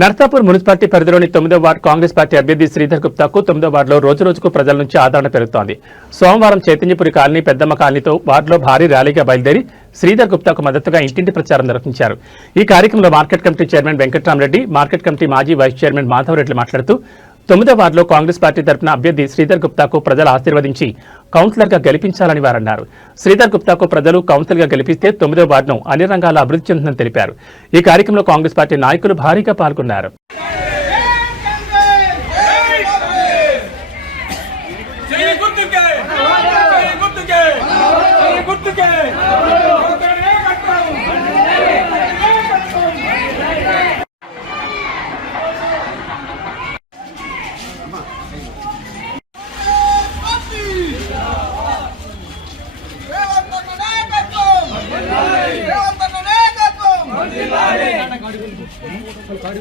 Narsapur municipality పరిధిలోని 9వ ward Congress party అభ్యర్థి శ్రీధర్ గుప్తాకు 9వ వార్డులో రోజురోజుకు ప్రజల నుంచి ఆదరణ పెరుగుతోంది. సోమవారం చైతన్యపురి కాలనీ, పెద్దమ్మ కాలనీతో వార్డులో భారీ ర్యాలీగా బయలుదేరి శ్రీధర్ గుప్తాకు మద్దతుగా ఇంటింటి ప్రచారం నిర్వహించారు. ఈ కార్యక్రమంలో market committee chairman Venkatrama Reddy, market committee మాజీ వైస్ చైర్మన్ మాధవరెడ్డి మాట్లాడుతూ 9వ వార్డులో కాంగ్రెస్ పార్టీ తరఫున అభ్యర్థి శ్రీధర్ గుప్తాకు ప్రజలు ఆశీర్వదించి కౌన్సిలర్గా గెలిపించాలని వారన్నారు. శ్రీధర్ గుప్తాకు ప్రజలు కౌన్సిలర్గా గెలిపిస్తే 9వ వార్డును అన్ని రంగాల అభివృద్ధి చెందుతుందని తెలిపారు. ఈ కార్యక్రమంలో కాంగ్రెస్ పార్టీ నాయకులు భారీగా పాల్గొన్నారు.